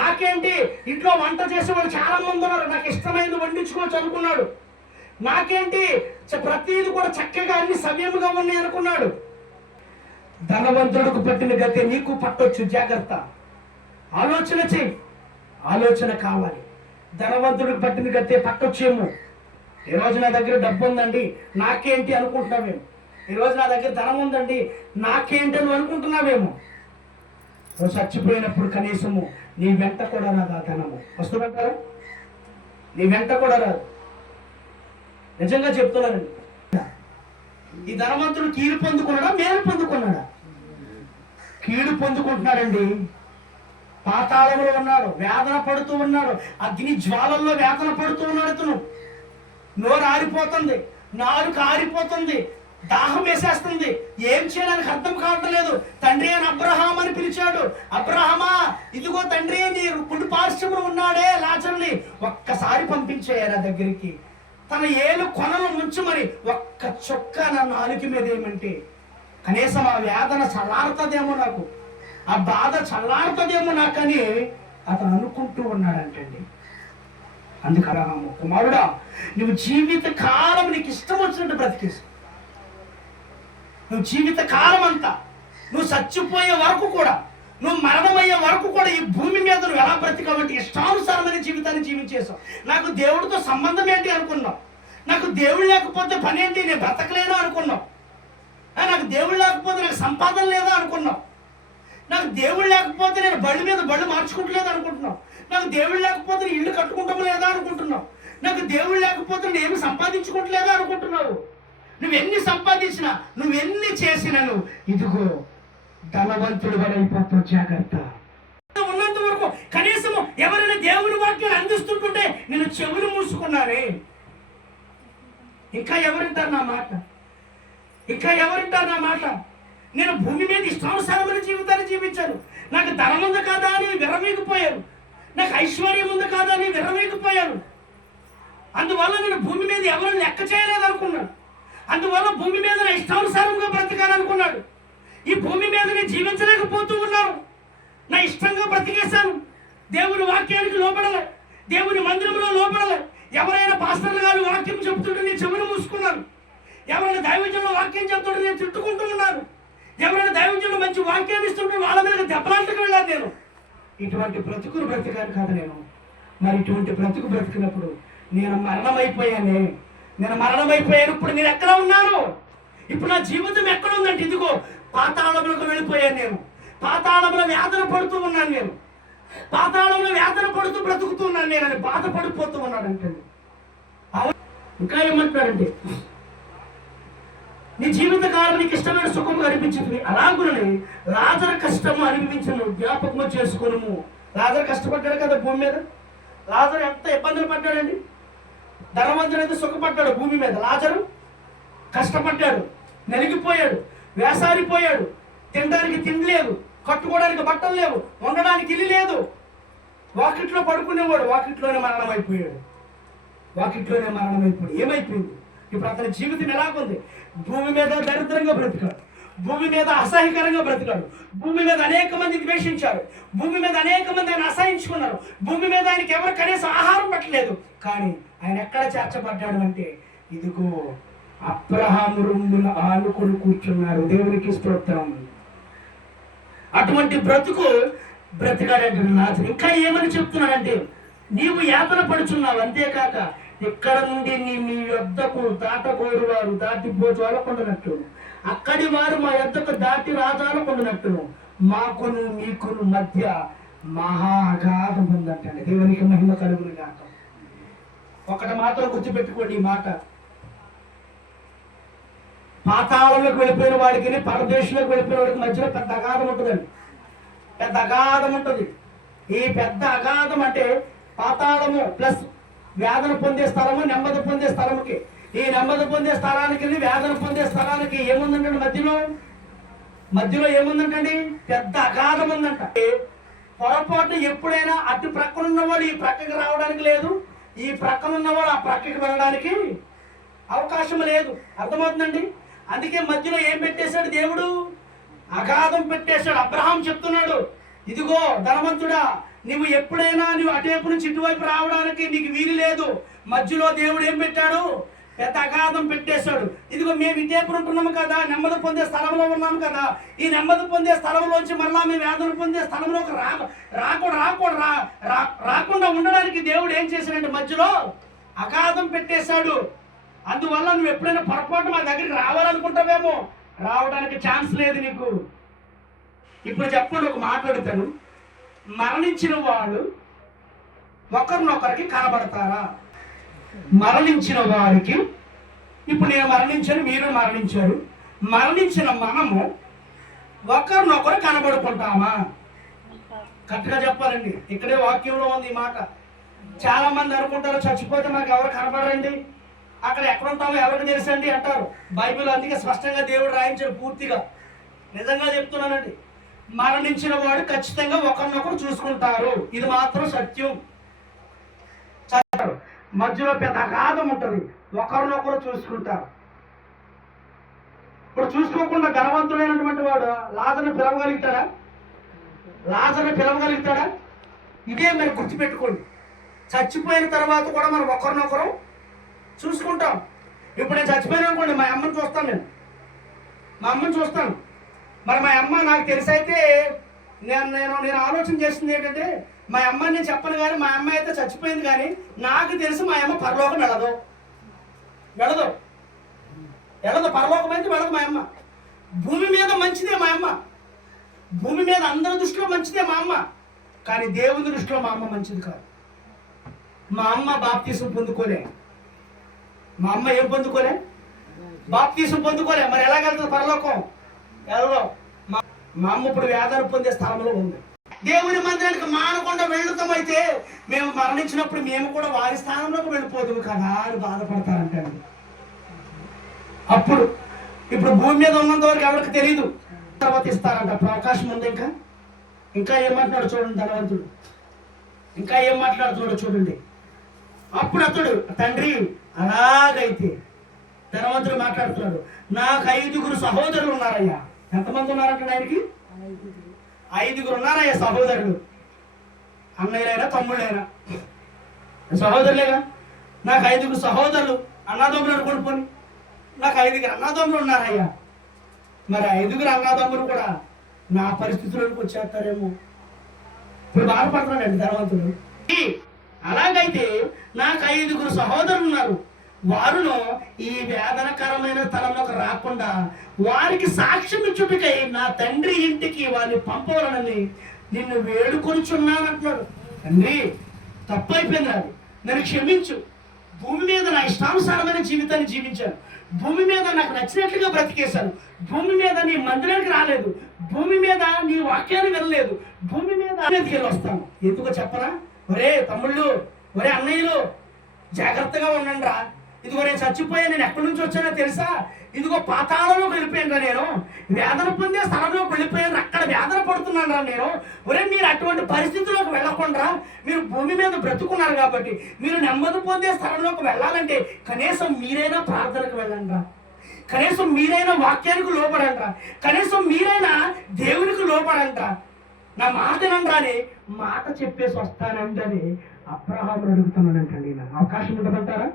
నాకేంటి ఇంట్లో వంట చేసేవాళ్ళు చాలా మంది ఉన్నారు, నాకు ఇష్టమైనది వండించుకోవచ్చు అనుకున్నాడు. నాకేంటి ప్రతిది కూడా చక్కగా అన్ని సవ్యముగా ఉన్నాయి అనుకున్నాడు. ధనవంతుడికి పట్టిన గతే నీకు పట్టొచ్చు, జాగ్రత్త. ఆలోచన చెయ్యి, ఆలోచన కావాలి. ధనవంతుడికి పట్టిన గతే పట్టొచ్చేమో. ఈరోజు నా దగ్గర డబ్బు ఉందండి, నాకేంటి అనుకుంటున్నావేమో. ఈరోజు నా దగ్గర ధనం ఉందండి, నాకేంటి అని అనుకుంటున్నావేమో. నువ్వు చచ్చిపోయినప్పుడు కనీసము నీ వెంట కూడా రాదు ఆ ధనము. వస్తుందంటారా? నీ వెంట కూడా రాదు. నిజంగా చెప్తున్నానండి. ఈ ధనవంతుడు కీడు పొందుకున్నాడా, మేలు పొందుకున్నాడా? కీడు పొందుకుంటున్నాడండి. పాతాళంలో ఉన్నాడు, వేదన పడుతూ ఉన్నాడు, అగ్ని జ్వాలల్లో వేదన పడుతూ ఉన్నాడు. అతను నోరు ఆరిపోతుంది, నాలుక ఆరిపోతుంది, దాహం వేసేస్తుంది. ఏం చేయడానికి అర్థం కావటం లేదు. తండ్రి అని అబ్రహాం అని పిలిచాడు. అబ్రహమా, ఇదిగో తండ్రి నీ కుడి పార్శ్వమున ఉన్నాడే లాజరుని, ఒక్కసారి పంపించేయ నా దగ్గరికి. తన ఏలు కొనలు ముంచమని ఒక్క చొక్క నా నాలుక మీద ఏమంటే కనీసం ఆ వేదన చల్లారుతుందేమో, నాకు ఆ బాధ చల్లారుతుందేమో నాకని అతను అనుకుంటూ ఉన్నాడంటండి. అందుకు అబ్రహాము, కుమారుడా, నువ్వు జీవిత కాలం నీకు ఇష్టం వచ్చినట్టు బ్రతికేసి, నువ్వు జీవిత కాలం అంతా, నువ్వు చచ్చిపోయే వరకు కూడా, నువ్వు మరణమయ్యే వరకు కూడా ఈ భూమి మీద నువ్వు ఎలా బ్రతికావంటే ఇష్టానుసారమైన జీవితాన్ని జీవించేసావు. నాకు దేవుడితో సంబంధం ఏంటి అనుకున్నావు, నాకు దేవుడు లేకపోతే పని ఏంటి, నేను బ్రతకలేను అనుకున్నావు. నాకు దేవుడు లేకపోతే నాకు సంపాదన లేదా అనుకున్నావు. నాకు దేవుడు లేకపోతే నేను బళ్ళు మీద బళ్ళు మార్చుకుంటలేదు అనుకుంటున్నావు. నాకు దేవుడు లేకపోతే నేను ఇల్లు కట్టుకుంటాం లేదా అనుకుంటున్నావు. నాకు దేవుడు లేకపోతే నేను ఏమి సంపాదించుకుంటలేదా అనుకుంటున్నావు. నువ్వెన్ని సంపాదించినా, నువ్వెన్ని చేసినాను, ఇదిగో ధనవంతుడు అయిపోతావు. జాగ్రత్త. ఉన్నంత వరకు కనీసము ఎవరైనా దేవుని వాక్యాన్ని అందిస్తుంటుంటే నేను చెవులు మూసుకున్నానే. ఇంకా ఎవరింటారు నా మాట? ఇంకా ఎవరింటారు నా మాట? నేను భూమి మీద ఇష్టానుసారమైన జీవితాన్ని జీవించాను. నాకు ధనం ఉంది కాదా అని విర్రవీగిపోయాను. నాకు ఐశ్వర్యం ఉంది కాదా అని విర్రవీగిపోయాను. అందువల్ల నేను భూమి మీద ఎవరిని లెక్క చేయలేదనుకున్నాను. అందువల్ల భూమి మీద నా ఇష్టానుసారంగా బ్రతకాలనుకున్నాడు. ఈ భూమి మీద నేను జీవించలేకపోతూ ఉన్నాను. నా ఇష్టంగా బ్రతికేశాను. దేవుని వాక్యానికి లోపడలే, దేవుని మందిరంలో లోపడలే. ఎవరైనా పాస్టర్లు గారు వాక్యం చెబుతుంటే నేను చెవులు మూసుకున్నాను. ఎవరైనా దైవజనులు వాక్యం చెబుతుంటే నేను తిట్టుకుంటూ ఉన్నాను. ఎవరైనా దైవజనులు మంచి వాక్యాన్ని ఇస్తుంటే వాళ్ళ మీద దెబ్బలాంటికి వెళ్ళాను నేను. ఇటువంటి బ్రతుకులు బ్రతికాను కాదు నేను. మరి ఇటువంటి బ్రతుకు బ్రతికినప్పుడు నేను మరణమైపోయాను. ఇప్పుడు నేను ఎక్కడ ఉన్నాను? ఇప్పుడు నా జీవితం ఎక్కడ ఉందంటే ఇదిగో పాతాళంలోకి వెళ్ళిపోయాను నేను. పాతాళంలో వేదన పడుతూ ఉన్నాను నేను. పాతాళంలో వేదన పడుతూ బ్రతుకుతున్నాను నేను అని బాధపడిపోతూ ఉన్నాడంటే. ఇంకా ఏమంటున్నాడంటే, నీ జీవితకాలం నీకు ఇష్టమైన సుఖం అనిపించింది, అలాగునని లాజరు కష్టము అనిపించను జ్ఞాపకము చేసుకును. లాజరు కష్టపడ్డాడు కదా భూమి మీద. లాజరు ఎంత ఇబ్బందులు పడ్డాడండి. ధనవంతుడు అయితే సుఖపడ్డాడు భూమి మీద. లాజరు కష్టపడ్డాడు, నలిగిపోయాడు, వేసారిపోయాడు. తినడానికి తిండి లేదు, కట్టుకోవడానికి బట్టలు లేవు, ఉండడానికి ఇల్లు లేదు. వాకిట్లో పడుకునేవాడు, వాకిట్లోనే మరణమైపోయాడు. ఏమైపోయింది? ఇప్పుడు అతని జీవితం ఎలాగుంది? భూమి మీద దరిద్రంగా బ్రతికాడు, భూమి మీద అసహ్యకరంగా బ్రతికాడు, భూమి మీద అనేక మంది ద్వేషించారు, భూమి మీద అనేక మంది ఆయన అసహించుకున్నారు, భూమి మీద ఆయనకి ఎవరు కనీసం ఆహారం పెట్టలేదు. కానీ ఆయన ఎక్కడ చేర్చబడ్డాడు అంటే ఇదిగో అబ్రహాము రొమ్మున ఆనుకొని కూర్చున్నారు. దేవునికి స్తోత్రం. అటువంటి బ్రతుకు బ్రతికాడంటే లాజరు. ఇంకా ఏమని చెప్తున్నాడంటే, నీవు యాతన పడుచున్నావు, అంతేకాక ఇక్కడ నుండి మీ యొద్దకు దాటకోరు వారు దాటిపోతూ అలకొండనట్టు, అక్కడి వారు మా యొద్దకు దాటి రాజాలకొండనట్టును మాకును మీకును మధ్య మహాగాధం ఉందంటే. దేవునికి మహిమ కలుగును గాక. ఒకటి మాత్రం గుర్తుపెట్టుకోండి ఈ మాట. పాతాళంలోకి వెళ్ళిపోయిన వాడికి పరదేశంలోకి వెళ్ళిపోయిన వాడికి మధ్యలో పెద్ద అగాధం ఉంటుందండి. పెద్ద అగాధం ఉంటుంది. ఈ పెద్ద అగాధం అంటే పాతాళము ప్లస్ వేదన పొందే స్థలము, నెమ్మది పొందే స్థలముకి. ఈ నెమ్మది పొందే స్థలానికి, వేదన పొందే స్థలానికి ఏముందంటండి? మధ్యలో ఏముందంటండి? పెద్ద అగాధం ఉందంట. పొరపాటు ఎప్పుడైనా అటు ప్రక్కన ఉన్నవాడు ఈ ప్రక్కకి రావడానికి లేదు, ఈ ప్రక్కన ఉన్నవాడు ఆ ప్రక్కకి వెళ్ళడానికి అవకాశం లేదు. అర్థమవుతుందండి? అందుకే మధ్యలో ఏం పెట్టేశాడు దేవుడు? అగాధం పెట్టేశాడు. అబ్రహాం చెప్తున్నాడు, ఇదిగో ధనవంతుడా, నువ్వు ఎప్పుడైనా అటువైపు నుంచి ఇటువైపు రావడానికి నీకు వీలు లేదు. మధ్యలో దేవుడు ఏం పెట్టాడు? పెద్ద అగాధం పెట్టేశాడు. ఇదిగో మేము ఇటేపు ఉంటున్నాము కదా, నెమ్మది పొందే స్థలంలో ఉన్నాము కదా, ఈ నెమ్మది పొందే స్థలంలోంచి మరలా మేము వేదన పొందే స్థలంలోకి రాకుండా ఉండడానికి దేవుడు ఏం చేశాడంటే మధ్యలో అగాధం పెట్టేశాడు. అందువల్ల నువ్వు ఎప్పుడైనా పొరపాటు మా దగ్గరికి రావాలనుకుంటావేమో, రావడానికి ఛాన్స్ లేదు నీకు. ఇప్పుడు చెప్పండి, ఒక మాట్లాడుతాను. మరణించిన వాడు ఒకరినొకరికి కనబడతారా? మరణించిన వారికి, ఇప్పుడు నేను మరణించాను, మీరు మరణించారు, మరణించిన మనము ఒకరినొకరు కనబడుకుంటామా? కరెక్ట్గా చెప్పాలండి. ఇక్కడే వాక్యంలో ఉంది ఈ మాట. చాలా మంది అనుకుంటారు, చచ్చిపోతే నాకు ఎవరు కనబడరండి, అక్కడ ఎక్కడ ఉంటామో ఎవరికి తెలుసండి అంటారు. బైబిల్ అందుకే స్పష్టంగా దేవుడు రాయించాడు పూర్తిగా. నిజంగా చెప్తున్నానండి, మరణించిన వాడు ఖచ్చితంగా ఒకరినొకరు చూసుకుంటారు. ఇది మాత్రం సత్యం. మధ్యలో పెద్ద అగాధం ఉంటుంది, ఒకరినొకరు చూసుకుంటారు. ఇప్పుడు చూసుకోకుండా ధనవంతుడైనటువంటి వాడు లాజరుని పిలవగలుగుతాడా? ఇదే మరి గుర్తుపెట్టుకోండి. చచ్చిపోయిన తర్వాత కూడా మనం ఒకరినొకరు చూసుకుంటాం. ఇప్పుడు నేను చచ్చిపోయాను అనుకోండి, మా అమ్మని చూస్తాను, మా అమ్మని చూస్తాను. మరి మా అమ్మ నాకు తెలిసైతే నేను ఆలోచన చేస్తుంది ఏంటంటే, మా అమ్మని నేను చెప్పను, కానీ మా అమ్మ అయితే చచ్చిపోయింది, కానీ నాకు తెలిసి మా అమ్మ పరలోకం వెళ్ళదు, పరలోకం అయితే వెళ్ళదు మా అమ్మ. భూమి మీద మంచిదే మా అమ్మ, భూమి మీద అందరి దృష్టిలో మంచిదే మా అమ్మ, కానీ దేవుని దృష్టిలో మా అమ్మ మంచిది కాదు. మా అమ్మ బాప్తీసం పొందుకోలే. మా అమ్మ ఏం పొందుకోలే? బాప్తీసం పొందుకోలే. మరి ఎలాగెళ్తుంది పరలోకం? వెళ్ళదు. మా అమ్మ ఇప్పుడు వేదన పొందే స్థలంలో ఉంది. దేవుని మందిరానికి మానకుండా వెళ్తామైతే మేము మరణించినప్పుడు మేము కూడా వారి స్థానంలోకి వెళ్ళిపోతాము కదా అని బాధపడతారంటండి. అప్పుడు ఇప్పుడు భూమి మీద ఉన్నంత వరకు ఎవరికి తెలియదు, తర్వాత ఇస్తారంట. అప్పుడు అవకాశం ఉంది. ఇంకా ఏం మాట్లాడు చూడండి ధనవంతుడు, ఇంకా ఏం మాట్లాడుతున్నాడు చూడండి. అప్పుడు అతడు తండ్రి అలాగైతే ధనవంతుడు మాట్లాడుతున్నాడు, నాకు 5 సహోదరులు ఉన్నారయ్యా. ఎంతమంది ఉన్నారంట ఆయనకి? 5 ఉన్నారయ్యా సహోదరులు. అన్నయ్యలైనా తమ్ముళ్ళైనా సహోదరులేగా. నాకు 5 సహోదరులు, అన్నదమ్ములు అనుకోని, నాకు 5 అన్నదమ్ములు ఉన్నారయ్యా. మరి 5 అన్నదమ్ములు కూడా నా పరిస్థితుల్లోకి వచ్చేస్తారేమో. ఇప్పుడు బాధపడుతున్నాడండి ధనవంతుడు. అలాగైతే నాకు 5 సహోదరులు ఉన్నారు, వారును ఈ వేదనకరమైన స్థలంలోకి రాకుండా వారికి సాక్ష్యం ఇచ్చుటకై నా తండ్రి ఇంటికి వారిని పంపవాలని నిన్ను వేడుకొనిచున్నానంటున్నాడు. తండ్రి తప్పైపోయింది, అది నన్ను క్షమించు. భూమి మీద నా ఇష్టానుసారమైన జీవితాన్ని జీవించాను, భూమి మీద నాకు నచ్చినట్లుగా బ్రతికేశాను, భూమి మీద నీ మందిరానికి రాలేదు, భూమి మీద నీ వాక్యాన్ని వినలేదు, భూమి మీద వెళ్ళి వస్తాను. ఎందుకో చెప్పరా? ఒరే తమ్ముళ్ళు, ఒరే అన్నయ్యలు, జాగ్రత్తగా ఉండండి రా. ఇదిగో నేను చచ్చిపోయా, నేను ఎక్కడి నుంచి వచ్చానో తెలుసా? ఇదిగో పాతాళంలోకి వెళ్ళిపోయాను రా, నేను వేదన పొందే స్థలంలోకి వెళ్ళిపోయాను, అక్కడ వేదన పడుతున్నాను రా నేను. ఒరే మీరు అటువంటి పరిస్థితుల్లోకి వెళ్ళకుండా మీరు భూమి మీద బ్రతుకున్నారు కాబట్టి మీరు నెమ్మది పొందే స్థలంలోకి వెళ్ళాలంటే కనీసం మీరైనా ప్రార్థనకు వెళ్ళండి రా, కనీసం మీరైనా వాక్యానికి లోపడండి రా, కనీసం మీరైనా దేవునికి లోపడండి రా. నా మాట నండి మాట చెప్పేసి వస్తానండి అని అబ్రహామును అడుగుతున్నానంటండి. అవకాశం ఉంటుందంటారా?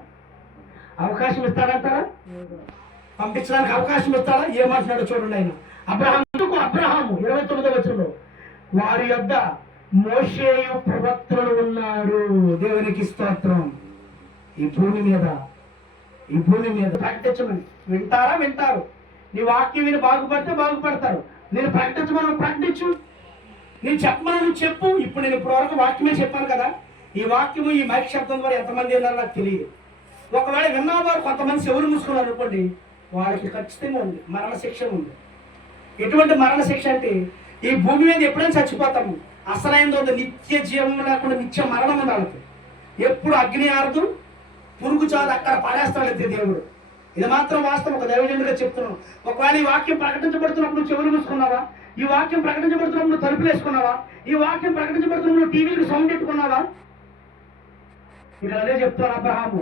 అవకాశం ఇస్తాడంటారా? పంపించడానికి అవకాశం ఇస్తాడా? ఏమంటున్నాడు చూడండి ఆయన. అబ్రహాము 29వ వచనంలో వారి యొద్ద మోషేయు ప్రవక్తలు ఉన్నాడు. దేవునికి స్తోత్రం. ఈ భూమి మీద ప్రకటించమని వింటారా? వింటారు. నీ వాక్యం విని బాగుపడితే బాగుపడతారు. నేను ప్రకటించమని ప్రకటించు, నేను చెప్పమని నువ్వు చెప్పు. ఇప్పుడు నేను ఇప్పటివరకు వాక్యమే చెప్పాను కదా. ఈ వాక్యము ఈ మైక్ శబ్దం ద్వారా ఎంతమంది ఉన్నారో నాకు తెలియదు. ఒకవేళ విన్నవారు కొంతమంది చెవులు మూసుకున్నారు అనుకోండి, వారికి ఖచ్చితంగా ఉంది మరణ శిక్ష ఉంది. ఎటువంటి మరణ శిక్ష అంటే ఈ భూమి మీద ఎప్పుడైనా చచ్చిపోతాము, అసలైనది ఉంది, నిత్య జీవం లేకుండా నిత్య మరణం ఉంది వాళ్ళకి. ఎప్పుడు అగ్ని ఆరుతూ పురుగు చాలు అక్కడ పడేస్తాడంతే దేవుడు. ఇది మాత్రం వాస్తవం, ఒక దైవజనుడిగా చెప్తున్నాను. ఒకవేళ ఈ వాక్యం ప్రకటించబడుతున్నప్పుడు చెవులు మూసుకున్నావా? ఈ వాక్యం ప్రకటించబడుతున్నప్పుడు తలుపులు వేసుకున్నావా? ఈ వాక్యం ప్రకటించబడుతున్నప్పుడు టీవీకి సౌండ్ పెట్టుకున్నావా? ఇక్కడ అదే చెప్తాను. అబ్రహాము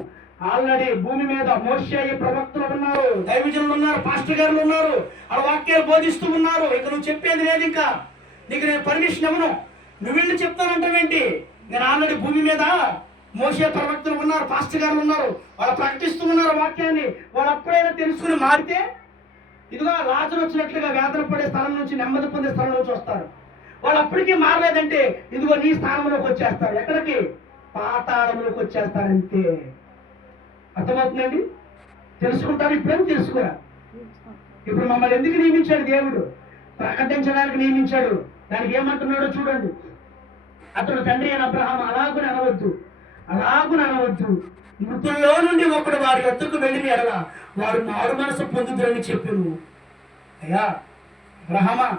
ఆల్రెడీ భూమి మీద మోషే ప్రవక్తలు ఉన్నారు, దైవజనులు ఉన్నారు, పాస్టర్ గారులు ఉన్నారు, ఆ వాక్యాలు బోధిస్తూ ఉన్నారు. ఇక నువ్వు చెప్పేది లేదు, ఇంకా నీకు నేను పర్మిషన్ ఇవ్వను, నువ్వు వెళ్ళి చెప్తానంటావేంటి? నేను ఆల్రెడీ భూమి మీద మోషే ప్రవక్తలు ఉన్నారు, పాస్టర్ గారులు ఉన్నారు, వాళ్ళు ప్రకటిస్తూ ఉన్నారు వాక్యాన్ని. వాళ్ళు అప్పుడైనా తెలుసుకుని మారితే ఇదిగో లాజరు వచ్చినట్లుగా వేదన పడే స్థలం నుంచి నెమ్మది పొందే స్థలం నుంచి వస్తారు. వాళ్ళు అప్పటికీ మారలేదంటే ఇదిగో నీ స్థానంలోకి వచ్చేస్తారు. ఎక్కడికి? పాతాళంలోకి వచ్చేస్తారంతే. అర్థమవుతుందండి? తెలుసుకుంటారు. ఇప్పుడేం తెలుసుకోరా? ఇప్పుడు మమ్మల్ని ఎందుకు నియమించాడు దేవుడు? ప్రకటించడానికి నియమించాడు. దానికి ఏమంటున్నాడో చూడండి. అతడు తండ్రి అయిన అబ్రహాము అలాగుని అనవద్దు, మృతుల్లో నుండి ఒకడు వారి యొద్దకు వెళ్ళిన ఎడల వారు మారు మనసు పొందుతారని చెప్పాను. అయ్యా అబ్రహామా,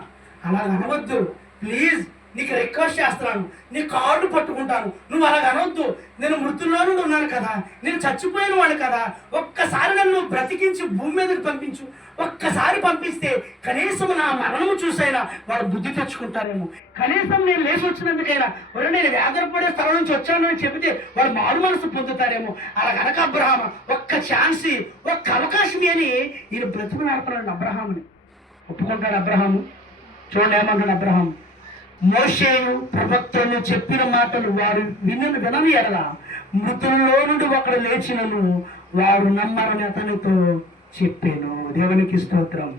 అలాగ అనవద్దు ప్లీజ్, నీకు రిక్వెస్ట్ చేస్తున్నాను, నీ కార్డు పట్టుకుంటాను, నువ్వు అలాగ అనవద్దు. నేను మృతుల్లో నుండి ఉన్నాను కదా, నేను చచ్చిపోయిన వాడు కదా, ఒక్కసారి నన్ను బ్రతికించి భూమి మీదకి పంపించు. ఒక్కసారి పంపిస్తే కనీసం నా మరణము చూసైనా వాడు బుద్ధి తెచ్చుకుంటారేమో, కనీసం నేను లేచి వచ్చినందుకైనా వాడు నేను వేదన పడే స్థలం నుంచి వచ్చానని చెబితే వాడు మారు మనసు పొందుతారేమో. అలా కనుక అబ్రహాము ఒక్క ఛాన్స్, ఒక్క అవకాశం అని ఈయన బ్రతిమలాడుతున్నాడు అబ్రహాముని. ఒప్పుకుంటాడు అబ్రహాము. చూడండి ఏమంటాడు అబ్రహాము. మోషేయు ప్రవక్తలు చెప్పిన మాటలు వారు వినని ఎడల మృతుల్లో నుండి ఒకడు లేచినను వారు నమ్మరని అతనితో చెప్పాను. దేవునికి స్తోత్రం.